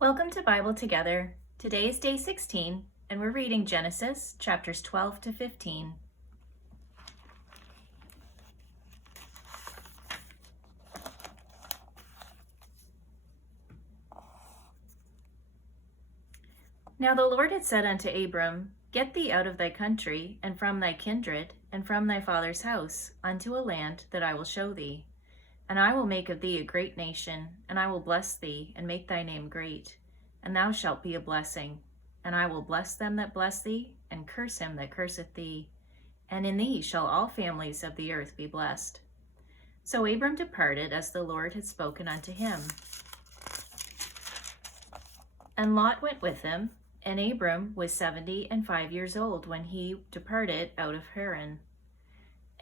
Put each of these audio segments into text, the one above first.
Welcome to Bible Together. Today is day 16, and we're reading Genesis chapters 12 to 15. Now the Lord had said unto Abram, Get thee out of thy country, and from thy kindred, and from thy father's house, unto a land that I will show thee. And I will make of thee a great nation, and I will bless thee, and make thy name great. And thou shalt be a blessing. And I will bless them that bless thee, and curse him that curseth thee. And in thee shall all families of the earth be blessed. So Abram departed as the Lord had spoken unto him. And Lot went with him, and Abram was 75 years old when he departed out of Haran.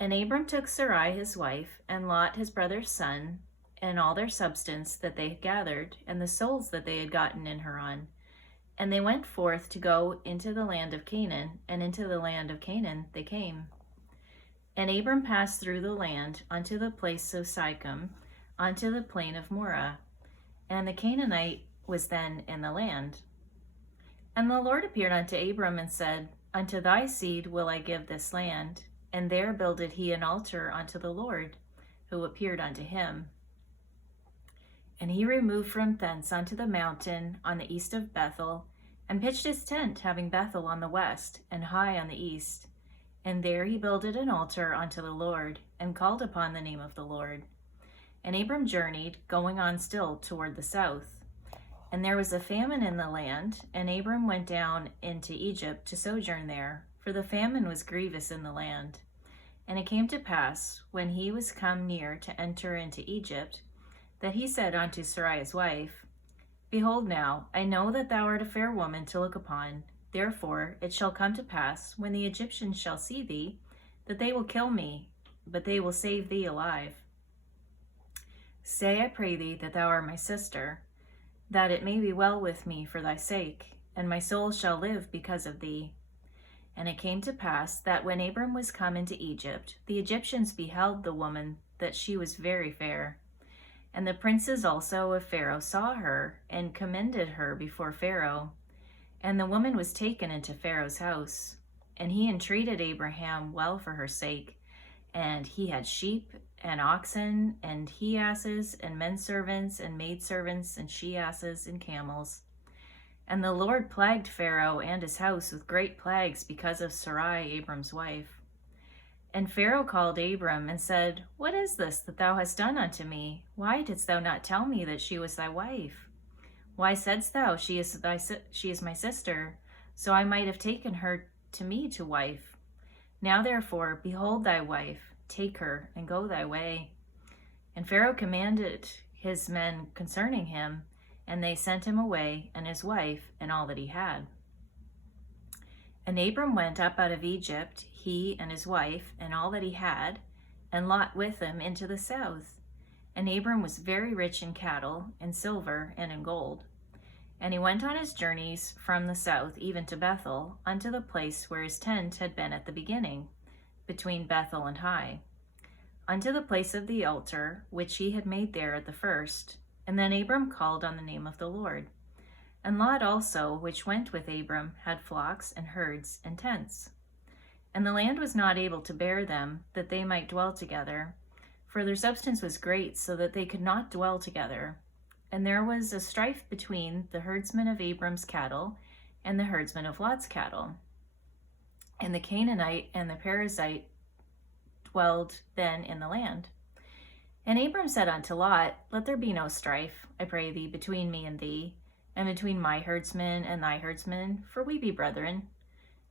And Abram took Sarai his wife, and Lot his brother's son, and all their substance that they had gathered, and the souls that they had gotten in Haran. And they went forth to go into the land of Canaan, and into the land of Canaan they came. And Abram passed through the land unto the place of Sichem, unto the plain of Moreh. And the Canaanite was then in the land. And the Lord appeared unto Abram and said, Unto thy seed will I give this land. And there builded he an altar unto the Lord, who appeared unto him. And he removed from thence unto the mountain on the east of Bethel, and pitched his tent, having Bethel on the west, and Hai on the east. And there he builded an altar unto the Lord, and called upon the name of the Lord. And Abram journeyed, going on still toward the south. And there was a famine in the land, and Abram went down into Egypt to sojourn there, for the famine was grievous in the land. And it came to pass, when he was come near to enter into Egypt, that he said unto Sarai his wife, Behold now, I know that thou art a fair woman to look upon. Therefore it shall come to pass, when the Egyptians shall see thee, that they will kill me, but they will save thee alive. Say, I pray thee, that thou art my sister, that it may be well with me for thy sake, and my soul shall live because of thee. And it came to pass that when Abram was come into Egypt, the Egyptians beheld the woman, that she was very fair. And the princes also of Pharaoh saw her, and commended her before Pharaoh. And the woman was taken into Pharaoh's house. And he entreated Abraham well for her sake. And he had sheep, and oxen, and he-asses, and men-servants, and maidservants, and she-asses, and camels. And the Lord plagued Pharaoh and his house with great plagues because of Sarai, Abram's wife. And Pharaoh called Abram and said, What is this that thou hast done unto me? Why didst thou not tell me that she was thy wife? Why saidst thou, she is my sister, so I might have taken her to me to wife? Now therefore, behold thy wife, take her, and go thy way. And Pharaoh commanded his men concerning him, and they sent him away, and his wife, and all that he had. And Abram went up out of Egypt, he and his wife, and all that he had, and Lot with him into the south. And Abram was very rich in cattle, in silver, and in gold. And he went on his journeys from the south even to Bethel, unto the place where his tent had been at the beginning, between Bethel and Hai, unto the place of the altar, which he had made there at the first. And then Abram called on the name of the Lord. And Lot also, which went with Abram, had flocks and herds and tents. And the land was not able to bear them, that they might dwell together, for their substance was great, so that they could not dwell together. And there was a strife between the herdsmen of Abram's cattle and the herdsmen of Lot's cattle. And the Canaanite and the Perizzite dwelled then in the land. And Abram said unto Lot, Let there be no strife, I pray thee, between me and thee, and between my herdsmen and thy herdsmen, for we be brethren.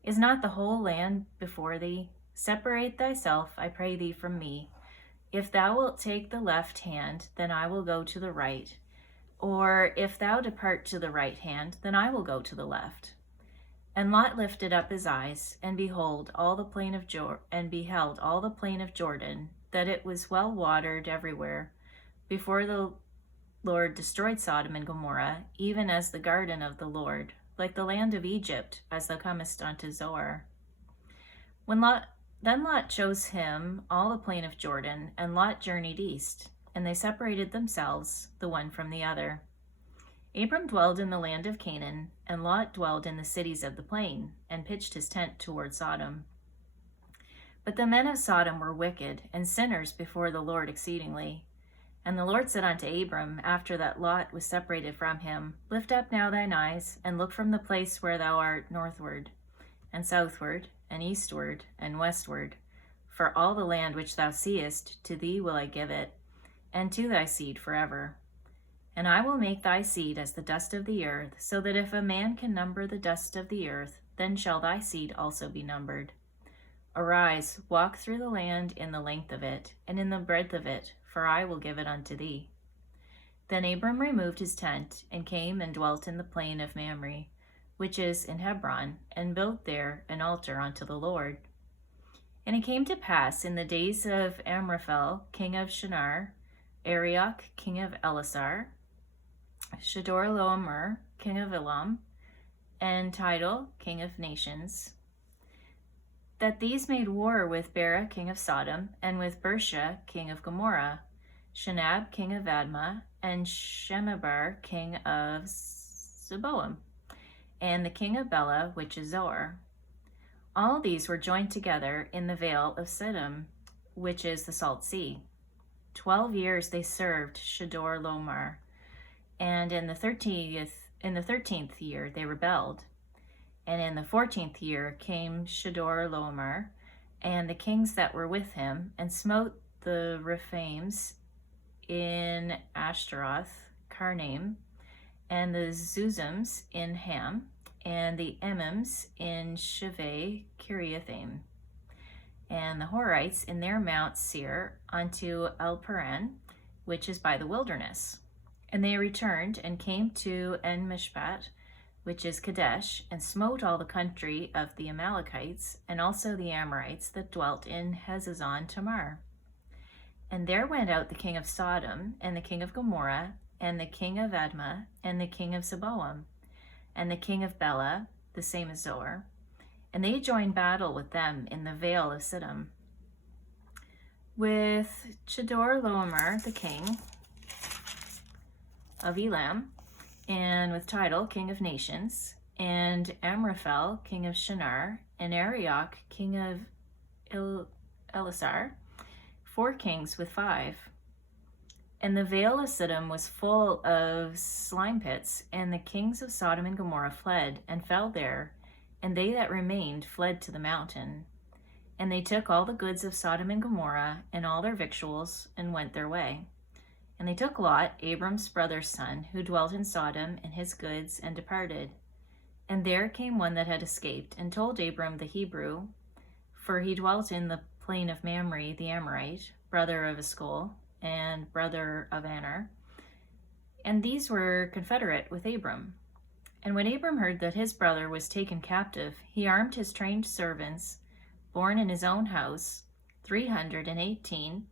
Is not the whole land before thee? Separate thyself, I pray thee, from me. If thou wilt take the left hand, then I will go to the right. Or if thou depart to the right hand, then I will go to the left. And Lot lifted up his eyes, and beheld all the plain of Jordan, that it was well watered everywhere, before the Lord destroyed Sodom and Gomorrah, even as the garden of the Lord, like the land of Egypt, as thou comest unto Zoar. Then Lot chose him all the plain of Jordan, and Lot journeyed east, and they separated themselves, the one from the other. Abram dwelled in the land of Canaan, and Lot dwelled in the cities of the plain, and pitched his tent toward Sodom. But the men of Sodom were wicked and sinners before the Lord exceedingly. And the Lord said unto Abram, after that Lot was separated from him, Lift up now thine eyes, and look from the place where thou art northward, and southward, and eastward, and westward. For all the land which thou seest, to thee will I give it, and to thy seed forever. And I will make thy seed as the dust of the earth, so that if a man can number the dust of the earth, then shall thy seed also be numbered. Arise, walk through the land in the length of it, and in the breadth of it, for I will give it unto thee. Then Abram removed his tent, and came and dwelt in the plain of Mamre, which is in Hebron, and built there an altar unto the Lord. And it came to pass in the days of Amraphel, king of Shinar, Arioch, king of Elasar, Chedorlaomer, king of Elam, and Tidal, king of nations, that these made war with Bera, king of Sodom, and with Bersha, king of Gomorrah, Shinab, king of Admah, and Shemeber, king of Zeboim, and the king of Bela, which is Zoar. All these were joined together in the vale of Siddim, which is the salt sea. 12 years they served Chedorlaomer, and in the 13th year they rebelled. And in the 14th year came Chedorlaomer and the kings that were with him, and smote the Rephaims in Ashtaroth, Karnaim, and the Zuzims in Ham, and the Emims in Sheveh Kiriathaim, and the Horites in their Mount Seir unto Elparan, which is by the wilderness. And they returned and came to En-Mishpat, which is Kadesh, and smote all the country of the Amalekites, and also the Amorites that dwelt in Hazazon Tamar. And there went out the king of Sodom, and the king of Gomorrah, and the king of Admah, and the king of Zeboim, and the king of Bela, the same as Zoar. And they joined battle with them in the vale of Siddim. With Chedorlaomer, the king of Elam, and with Tidal, king of nations, and Amraphel, king of Shinar, and Arioch, king of Elasar, 4 kings with 5. And the vale of Siddim was full of slime pits, and the kings of Sodom and Gomorrah fled, and fell there, and they that remained fled to the mountain. And they took all the goods of Sodom and Gomorrah, and all their victuals, and went their way. And they took Lot, Abram's brother's son, who dwelt in Sodom, and his goods, and departed. And there came one that had escaped, and told Abram the Hebrew, for he dwelt in the plain of Mamre the Amorite, brother of Eshcol, and brother of Aner. And these were confederate with Abram. And when Abram heard that his brother was taken captive, he armed his trained servants, born in his own house, 318,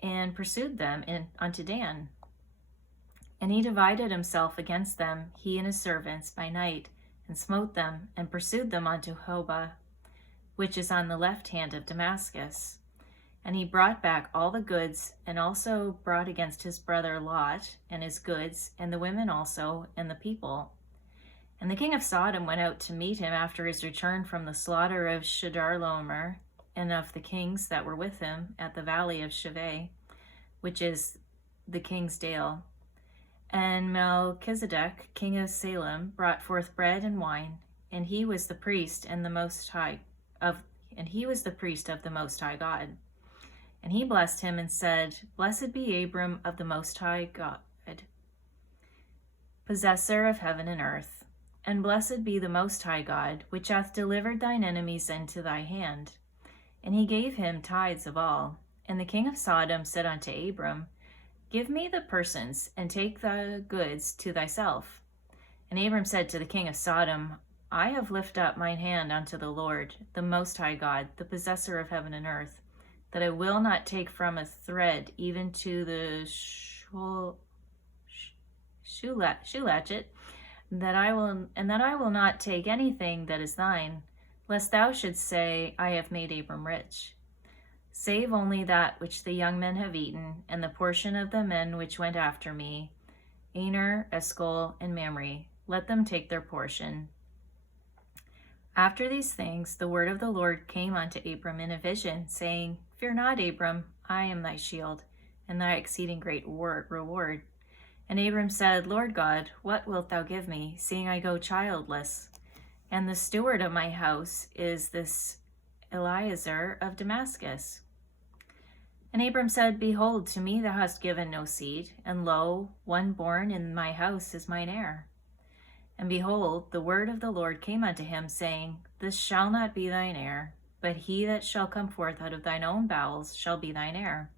and pursued them unto Dan. And he divided himself against them, he and his servants, by night, and smote them, and pursued them unto Hobah, which is on the left hand of Damascus. And he brought back all the goods, and also brought against his brother Lot, and his goods, and the women also, and the people. And the king of Sodom went out to meet him after his return from the slaughter of Chedorlaomer, and of the kings that were with him at the valley of Sheveh, which is the king's dale. And Melchizedek, king of Salem, brought forth bread and wine, and he was the priest of the Most High God. And he blessed him and said, Blessed be Abram of the Most High God, possessor of heaven and earth, and blessed be the Most High God, which hath delivered thine enemies into thy hand. And he gave him tithes of all. And the king of Sodom said unto Abram, Give me the persons, and take the goods to thyself. And Abram said to the king of Sodom, I have lifted up mine hand unto the Lord, the Most High God, the possessor of heaven and earth, that I will not take from a thread even to the shoe latchet, that I will not take anything that is thine, lest thou shouldst say, I have made Abram rich. Save only that which the young men have eaten, and the portion of the men which went after me, Aner, Eshcol, and Mamre. Let them take their portion. After these things, the word of the Lord came unto Abram in a vision, saying, Fear not, Abram, I am thy shield, and thy exceeding great reward. And Abram said, Lord God, what wilt thou give me, seeing I go childless? And the steward of my house is this Eliezer of Damascus. And Abram said, Behold, to me thou hast given no seed, and lo, one born in my house is mine heir. And behold, the word of the Lord came unto him, saying, This shall not be thine heir, but he that shall come forth out of thine own bowels shall be thine heir.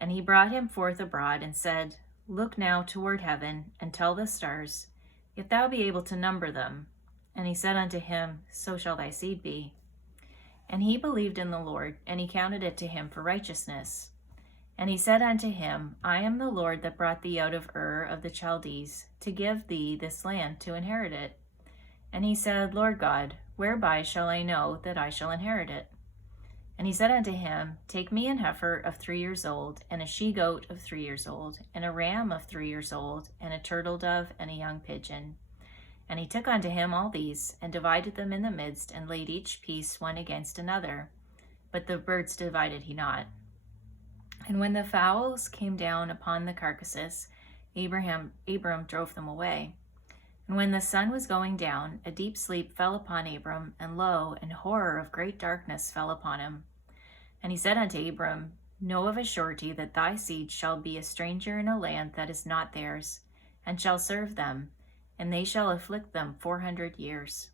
And he brought him forth abroad, and said, Look now toward heaven, and tell the stars, if thou be able to number them. And he said unto him, So shall thy seed be. And he believed in the Lord, and he counted it to him for righteousness. And he said unto him, I am the Lord that brought thee out of Ur of the Chaldees, to give thee this land to inherit it. And he said, Lord God, whereby shall I know that I shall inherit it? And he said unto him, Take me an heifer of 3 years old, and a she-goat of 3 years old, and a ram of 3 years old, and a turtle dove, and a young pigeon. And he took unto him all these, and divided them in the midst, and laid each piece one against another. But the birds divided he not. And when the fowls came down upon the carcasses, Abram drove them away. And when the sun was going down, a deep sleep fell upon Abram, and lo, an horror of great darkness fell upon him. And he said unto Abram, Know of a surety that thy seed shall be a stranger in a land that is not theirs, and shall serve them, and they shall afflict them 400 years.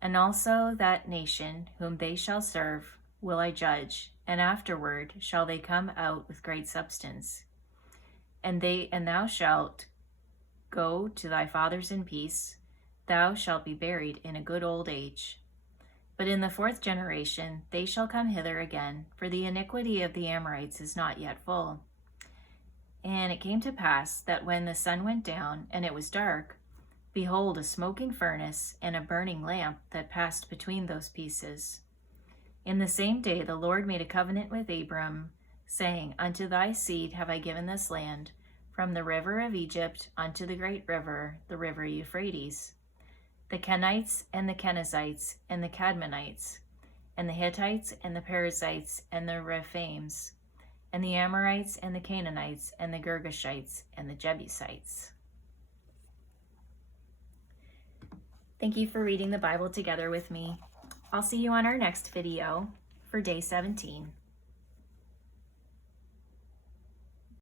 And also that nation whom they shall serve will I judge, and afterward shall they come out with great substance. And thou shalt go to thy fathers in peace, thou shalt be buried in a good old age. But in the 4th generation they shall come hither again, for the iniquity of the Amorites is not yet full. And it came to pass that when the sun went down, and it was dark, behold, a smoking furnace and a burning lamp that passed between those pieces. In the same day the Lord made a covenant with Abram, saying, Unto thy seed have I given this land, from the river of Egypt unto the great river, the river Euphrates, the Kenites and the Kenizzites and the Cadmonites, and the Hittites and the Perizzites and the Rephaims, and the Amorites and the Canaanites and the Girgashites and the Jebusites. Thank you for reading the Bible together with me. I'll see you on our next video for day 17.